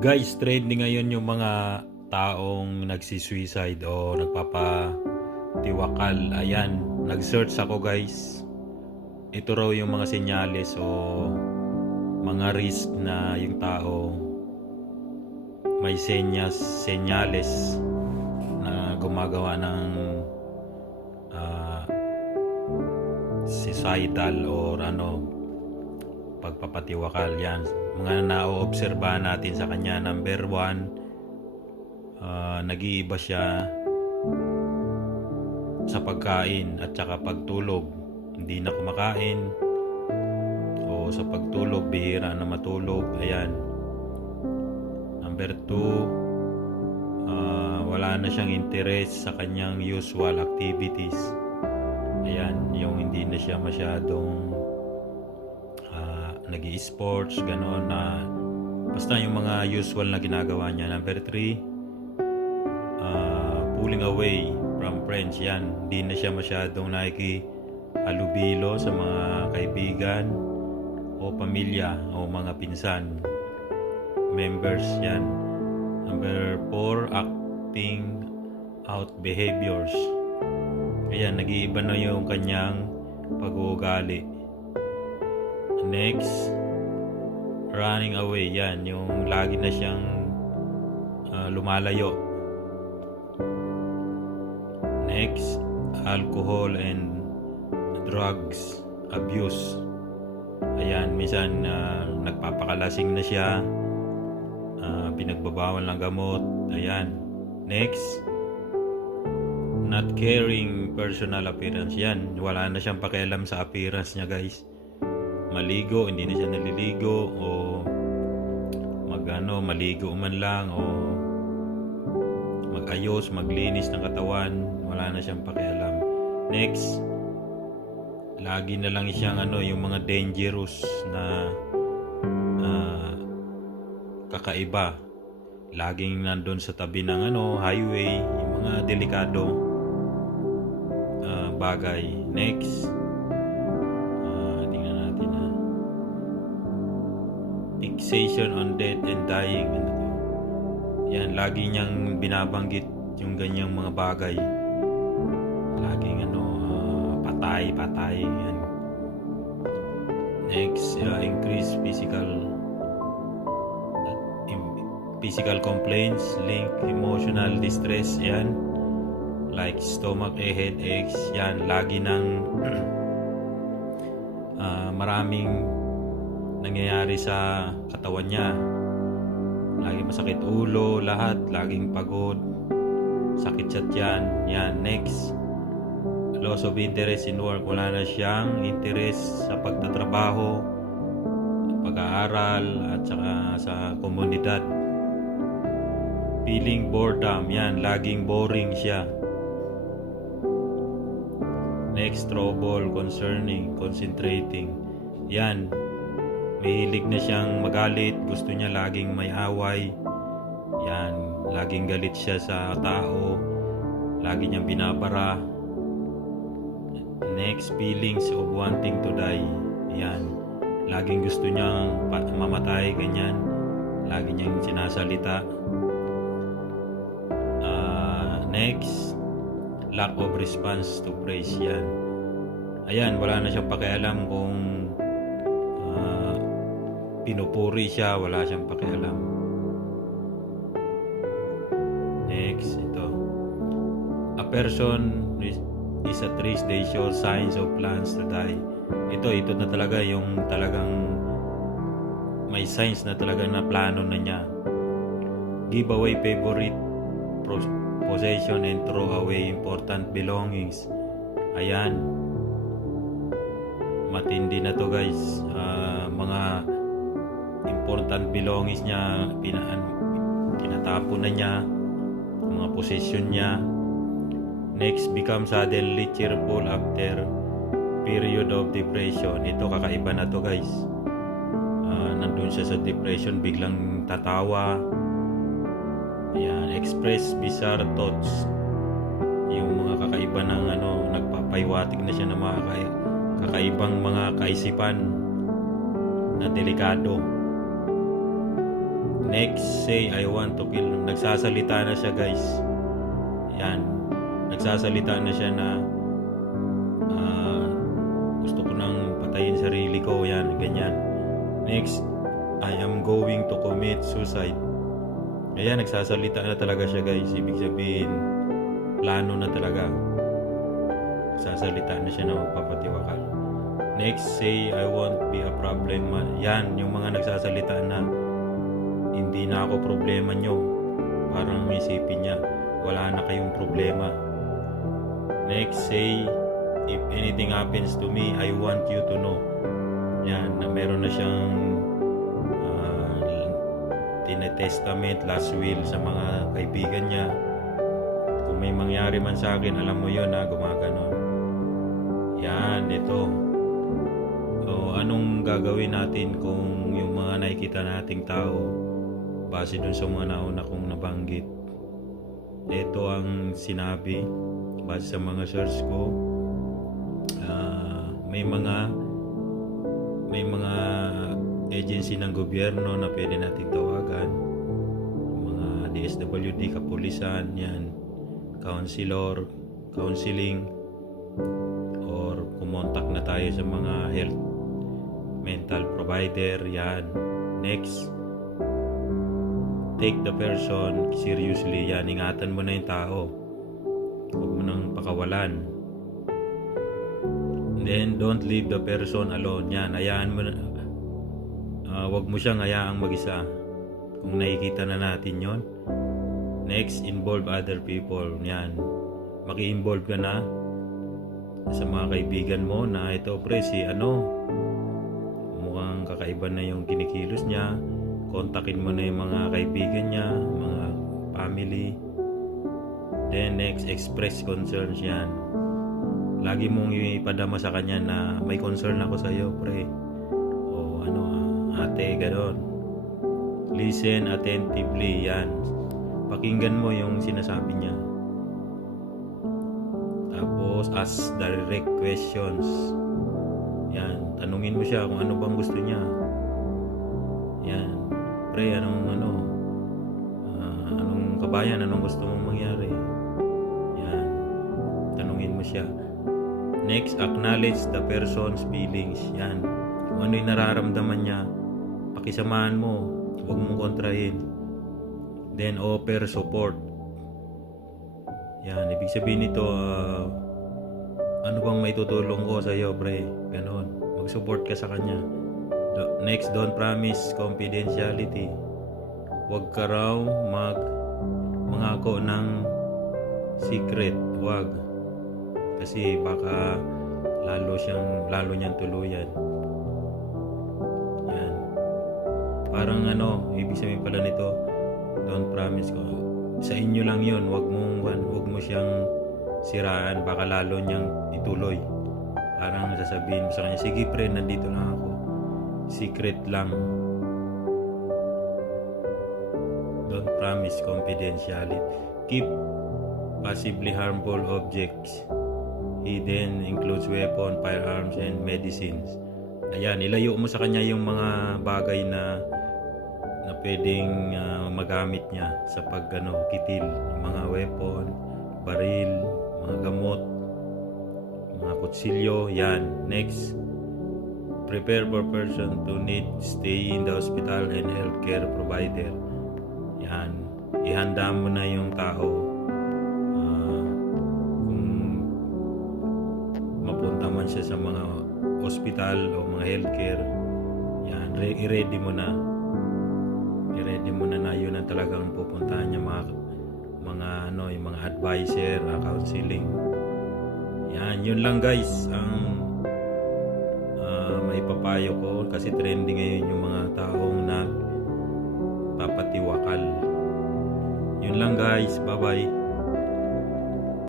Guys, trending ngayon yung mga taong nagsisuicide o nagpapatiwakal. Ayan, nag-search ako guys. Ito raw yung mga senyales o mga risk na yung tao may senyales na gumagawa ng ah, suicidal or pagpapatiwakal. Yan, mga naoobserbahan natin sa kanya. Number one, nag-iiba siya sa pagkain at saka pagtulog. Hindi na kumakain o sa pagtulog bihira na matulog. Ayan. Number two, wala na siyang interest sa kanyang usual activities. Ayan, yung hindi na siya masyadong nag-i-sports, gano'n na basta yung mga usual na ginagawa niya. Number 3, pulling away from friends. Yan, hindi na siya masyadong nakikihalubilo sa mga kaibigan o pamilya o mga pinsan, members. Yan. Number 4, acting out behaviors. Ayan, nag-iiba na yung kanyang pag-uugali. Next, running away. Yan, yung lagi na siyang lumalayo. Next, alcohol and drugs abuse. Ayan, minsan nagpapakalasing na siya, pinagbabawal ng gamot. Ayan. Next, not caring personal appearance. Yan, wala na siyang pakialam sa appearance niya guys. Maligo, hindi na siya naliligo, o maligo man lang, o magayos, maglinis ng katawan, wala na siyang pakialam. Next, lagi na lang siyang yung mga dangerous na kakaiba. Laging nandun sa tabi ng highway, yung mga delikado bagay. Next, fixation on death and dying. Yan, lagi niyang binabanggit yung ganyang mga bagay. Laging patay. Yan. Next, increase physical complaints, link emotional distress. Yan, like stomach headaches. Yan, lagi nang maraming nangyayari sa katawan niya. Lagi masakit ulo, lahat. Laging pagod. Sakit sa tiyan. Yan. Next, loss of interest in work. Wala na siyang interest sa pagtatrabaho, pag-aaral, at saka sa komunidad. Feeling boredom. Yan. Laging boring siya. Next, trouble concerning concentrating. Yan, mahilig na siyang magalit, gusto niya laging may away. Yan, laging galit siya sa tao, lagi niyang binabara. Next, feelings of wanting to die. Yan, laging gusto niyang mamatay, ganyan. Lagi niyang sinasalita. Next, lack of response to praise. Yan, ayan, wala na siyang pakialam kung pinupuri siya, wala siyang pakialam. Next, ito. A person is at risk, they show signs of plans to die. Ito na talaga yung talagang may signs na talaga na plano na niya. Give away favorite possession and throw away important belongings. Ayan, matindi na to guys. Mga important belongings niya, tinatapon na niya, mga possession niya. Next, become suddenly cheerful after period of depression. Ito, kakaiba na to guys. Nandun siya sa depression, biglang tatawa. Ayan, express bizarre thoughts. Yung mga kakaiba ng nagpapaywatig na siya ng mga kakaibang mga kaisipan na delikado. Next, say I want to kill. Nagsasalita na siya, guys. Yan. Nagsasalita na siya na gusto ko nang patayin sarili ko. Yan, ganyan. Next, I am going to commit suicide. Ayan, nagsasalita na talaga siya, guys. Ibig sabihin, plano na talaga. Nagsasalita na siya na magpapatiwakal. Next, say I won't be a problem. Yan, yung mga nagsasalita na hindi na ako problema nyo. Parang isipin niya, wala na kayong problema. Next, say if anything happens to me, I want you to know. Yan, na meron na siyang tinetestament, last will sa mga kaibigan niya. Kung may mangyari man sa akin, alam mo yun na gumaganon. Yan, ito. So, anong gagawin natin kung yung mga nakikita nating tao base dun sa mga nauna kong nabanggit? Ito ang sinabi base sa mga search ko. May mga agency ng gobyerno na pwede nating tawagan, mga DSWD, kapulisan, yan, counseling, or kumontak na tayo sa mga health mental provider. Yan. Next, take the person seriously. Yan, ingatan mo na yung tao, huwag mo nang pakawalan. Then don't leave the person alone. Yan, hayaan mo na, wag mo siyang hayaang mag-isa. Kung nakikita na natin yon. Next, involve other people. Yan, maki-involve ka na sa mga kaibigan mo na ito, pre, si mukhang kakaiba na yung kinikilos niya. Kontakin mo na yung mga kaibigan niya, mga family. Then next, express concerns. Yan, lagi mong ipadama sa kanya na may concern ako sa iyo, pre, o ate, gano'n. Listen attentively. Yan, pakinggan mo yung sinasabi niya. Tapos ask direct questions. Yan, tanungin mo siya kung ano bang gusto niya. Yan, pre, anong kabayan, anong gusto mong mangyari? Yan, tanungin mo siya. Next, acknowledge the person's feelings. Yan, kung ano yung nararamdaman niya, pakisamahan mo, huwag mong kontrahin. Then offer support. Yan, ibig sabihin nito, ano bang may tutulong ko sa iyo, pre? Ganon, mag-support ka sa kanya. Next, don't promise confidentiality. Huwag ka raw mangako ng secret. Huwag, kasi baka lalo niyang tuluyan. Yan, parang ibig sabihin pala nito, don't promise ko. Sa inyo lang yun, wag mo siyang siraan, baka lalo niyang ituloy. Parang sasabihin mo sa kanya, sige pre, nandito lang ako, secret lang. Don't promise confidentiality. Keep possibly harmful objects hidden, includes weapon, firearms, and medicines. Ayan, ilayo mo sa kanya yung mga bagay na pwedeng magamit niya sa kitil, mga weapon, baril, mga gamot, mga kutsilyo. Yan. Next, prepare for person to need stay in the hospital and healthcare provider. Yan, ihanda mo na yung tao kung mapunta man siya sa mga hospital o mga healthcare. Yan, i-ready mo na yun ang talagang pupuntahan niya, yung mga advisor, counseling. Yan, yun lang guys ang maipapayo ko, kasi trending ngayon yung mga taong papatiwakal. Yun lang guys, bye bye.